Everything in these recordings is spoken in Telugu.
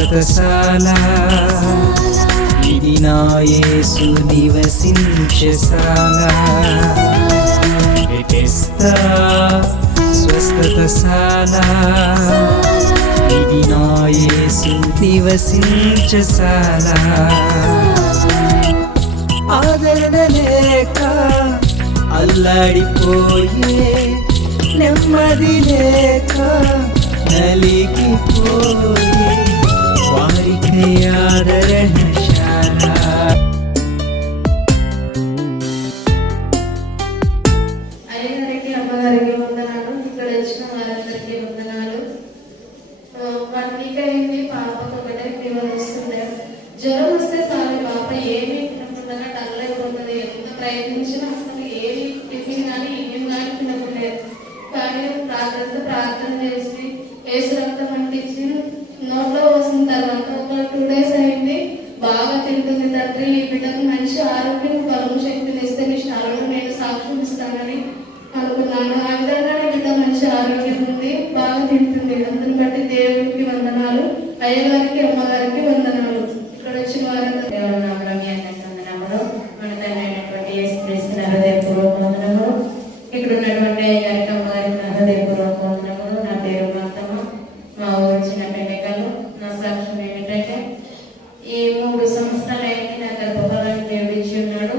స్వస్థతశాల ఇది నా యేసు నివసించశాల బెతెస్దా స్వస్థతశాల ఇది నా యేసు నివసించశాల ఆదరణ లేక అల్లాడిపోయే నెమ్మది లేక నలిగిపోయే వారికి ఆదరణశాల అయ్యగారికి అమ్మగారికి వందనాలు. ఇక్కడ వచ్చిన వారందరికీ వందనాలు. 1 వీక్ అయింది. పాపకు ఒకటే ఫీవర్ వస్తుంది. జ్వరం వస్తే చాలు పాప ఏమి తినకుండా డల్ అయిపోతుంది. ఎంత ప్రయత్నించినా అసలు ఏమి టిఫిన్ కానీ ఏం కానీ తినకుండా కానీ ప్రార్థన చేసి ఏసు రక్తం అంటించి నోట్లో వస్తున్న తర్వాత ఒక 2 days అయింది. బాగా తింటుంది. తండ్రి ఈ బిడ్డకు మంచి ఆరోగ్యం బలం శక్తిని ఇస్తే నీ శాలలో నేను సాక్ష్యం ఇస్తానని అనుకున్నాను. ఆ విధంగా బిడ్డ మంచి ఆరోగ్యం ఉంది, బాగా తింటుంది. అందుని బట్టి దేవుడికి వందనాలు, అయ్యగారికి అమ్మగారికి వందనాలు. ఇక్కడ వచ్చిన వారందరూ ఇక్కడ ఉన్నటువంటి అయ్యగారికి అమ్మగారికి హృదయపూర్వక వందనములు. నా పేరు మాతమ్మ, మా ఊరు వచ్చిన పెండకాలు. నా సాక్ష్యం ఏమిటంటే ఈ 3 సంవత్సరాలు అయింది నా గర్భఫలాన్ని దేవుడు ఇచ్చి ఉన్నాడు.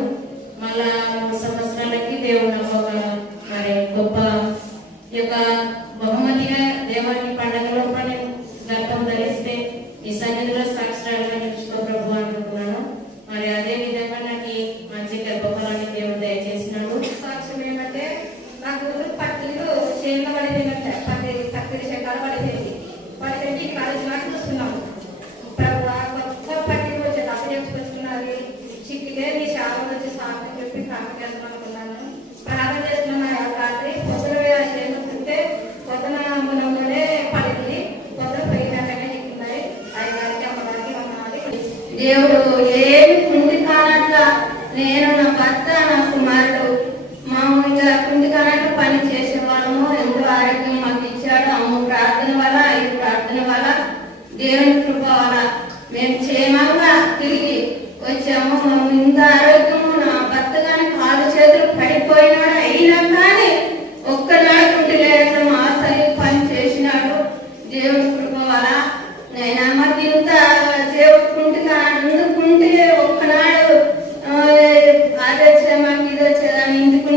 మళ్ళా 3 సంవత్సరాలకి దేవుడు నాకు ఒక మరి గొప్ప యొక్క బహుమతిగా దేవాన్ని పండుగలో పని గర్భం ధరిస్తే ఈ సన్నిధిలో సాక్షరాలుగా నిలుచుకో ప్రభు అనుకున్నాను. మరి అదే విధంగా నాకు మంచి గర్భఫలాన్ని దేవుడు దయచేసినాడు. సాక్ష్యం ఏమంటే నాకు పత్రిలు చేనులో పడిపోయినట్టే పత్రి చెక్కలు పడిపోయింది కాలేజీ నాకు చూస్తున్నాము. కొత్త పత్రిలు వచ్చే డబ్బు చేసుకొచ్చుకున్నది చిక్కితే నీ శాతం వచ్చి సాగని చెప్పి కాపీ చేస్తాం అనుకున్నాను. ప్రార్థన చేస్తున్నాను. రాత్రి పొద్దున చేను తింటే పొద్దున మూలంలోనే పడింది. పొద్దున పోయినట్టుగానే చిక్కింది. అయ్యగారికి అమ్మగారికి అమ్మాలి. దేవుడు ఏమి కుంటి కానట్ల నేను, నా భర్త, నా కుమారుడు మామూలుగా కుంటి కానట్ల పని చేసేవాళ్ళము. ఎంతో ఆరోగ్యం మాకు ఇచ్చాడు. అమ్మ ప్రార్థన వల్ల, ఈ ప్రార్థన వల్ల, దేవుని కృప వల్ల మేము క్షేమంగా తిరిగి వచ్చాము. మేము ఇంత ఆరోగ్యము. నా భర్త కానీ కాళ్ళు చేతులు పడిపోయినాడు. అయినా కానీ ఒక్కనాడు కుంటి లేకుండా మా శరీరం పని చేసినాడు దేవుని కృప వల్ల. నేను మాకు ఇంత దేవుడు కుంటి కాడు కుంటే ఒక్కనాడు అదే మాకు ఇది వచ్చేదాన్ని ఇంటికి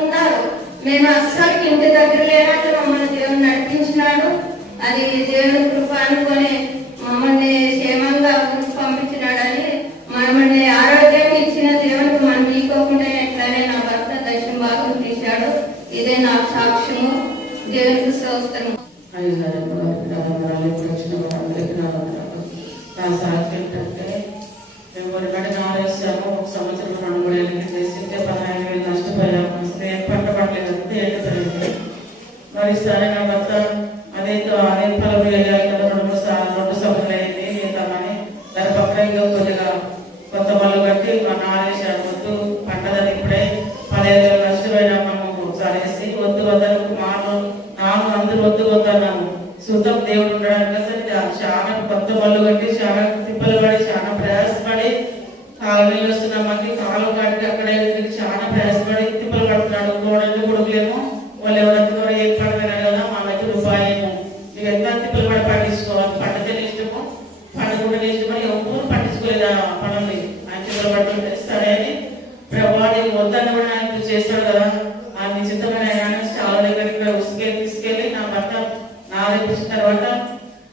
ఉన్నారు. మేము అస్సలు ఇంటి దగ్గర లేనట్టు మమ్మల్ని దేవుడు నడిపించినాడు. అది దేవుని కృప అనుకొని మమ్మల్ని క్షేమంగా పంపించినాడని మమ్మల్ని ఆరోగ్యం ఇచ్చిన దేవునికి మనం తీసుకోకుండా ఎట్లనే నా భర్త దర్శనం భాగం తీశాడు. ఇదే నా సాక్ష్యము. దేవునికి స్తోత్రం. నా సాక్ష్యం ఏంటంటే మేము ఒకటి నారేసాము. 1 సంవత్సరం 2-3 ఏళ్ళకి చేసింటే 15,000 నష్టపోయాము. అసలు ఏం పంట పడలేదు, అంతే ఎండిపోయింది. మరి సరే నా భర్త అదే పొలం వెళ్ళాలి కదా, 2 సంవత్సరాలు అయింది వెళ్తామని దాని పక్కన ఇంకా కొద్దిగా కొత్త పళ్ళు కట్టి మా నారేసాడు. వద్దు పంటదని ఇప్పుడే 15,000 నష్టపోయినాము సరేసి వద్దు వద్దను నాను అందరూ వద్దు వద్దన్నాము. సుతం దేవుడు ఉండడానికి చాలా కొత్త పళ్ళు కట్టి చాలా తిప్పలు పడి చాలా ప్రయాసపడి కాలు వస్తున్నాం. మనకి కాలు కట్టి అక్కడే చాలా ప్రయాసపడి తిప్పలు పడుతున్నాడు. కోడళ్ళు కొడుకులేమో వాళ్ళు ఎవరంతా ఏం పడతారు కదా, మా దగ్గర రూపాయేమో మీకు ఎంత తిప్పలు పడి పట్టించుకోవాలి. పంటతే ఇష్టమో పండుగ కూడా ఇష్టమో ఎవరు పట్టించుకోలేదు ఆ పనుల్ని. ఆయన తిప్పలు పడుతుంటే సరే అని ప్రభావాన్ని వద్దని కూడా ఆయన చేస్తాడు కదా. ఆయన చిత్తమైన ఆయన చాలా దగ్గర తీసుకెళ్ళి నా భర్త నారేపించిన తర్వాత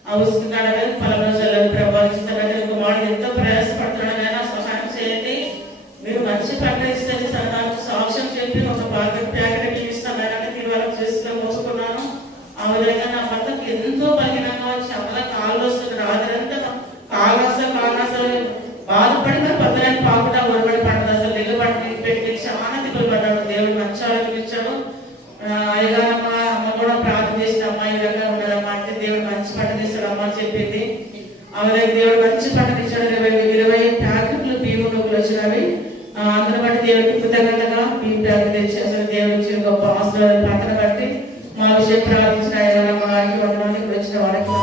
ఆ ఉసుకు కాడగా పొలంలో చల్లని ప్రభావించిన తర్వాత ఒక వాడు ఎంతో ప్రయాసపడుతున్నాడైనా సహాయం చేయండి. మీరు మంచి పంట ఇస్తే నాకు సాక్ష్యం చెప్పి ఒక ప్యాకెట్ ఇస్తాను తీర్మానం చేసుకొని మోసుకున్నాను. ఆ విధంగా నా భర్తకి ఎంతో బలహీనంగా చాలా కాళ్ళు వస్తుంది. రాత్రంతా కాళ్ళు బాధపడి మరి పద్దరాన్ని పాకుట ఊరబడి పడ్డది. అసలు నిలబడి పెట్టి చాలా తిప్పలు పడ్డాడు. దేవుడు మంచి ఆరోగ్యం ఇచ్చాడు. అయ్యగారమ్మ అమ్మ కూడా ప్రార్థన చేసిన అమ్మ ఈ విధంగా ఉండదమ్మా అంటే దేవుడు మంచి పంట తీస్తాడు అమ్మ అని చెప్పింది. ఆ విధంగా దేవుడు మంచి పంట తీసాడు. 20 ప్యాకెట్లు బియ్యం డబ్బులు వచ్చినవి. అందరి బట్టి దేవుడికి కృతజ్ఞతగా బియ్యం ప్యాకెట్ తెచ్చి అసలు దేవుడు ఇచ్చిన గొప్ప ఆశీర్వాదాలు పక్కన కట్టి మా విషయం ప్రార్థించిన అయ్యగారమ్మ గారికి వందనాలు. ఇక్కడ వచ్చిన వారికి